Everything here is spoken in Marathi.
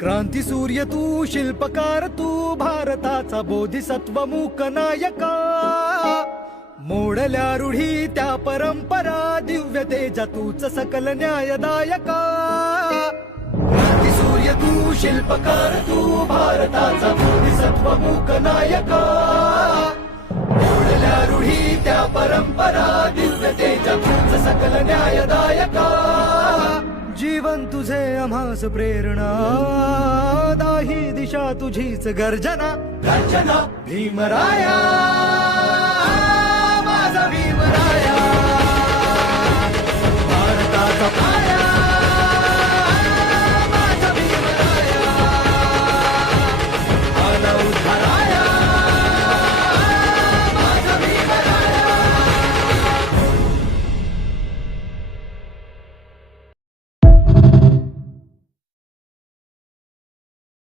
क्रांती सूर्य तू, शिल्पकार तू, भारताचा बोधिसत्व मूक नायका. मोडल्या रूढी त्या परंपरा, दिव्य तेजा तूच सकल न्यायदायका. क्रांती सूर्य तू, शिल्पकार तू, भारताचा बोधिसत्व मूक नायका. मोडल्या रूढी त्या परंपरा, दिव्य तेजा तूच सकल न्यायदायका. जीवन तुझे आम्हास प्रेरणा, दाही दिशा तुझीच गर्जना. गर्जना भीमराया, माझा भीमराया, भारताचा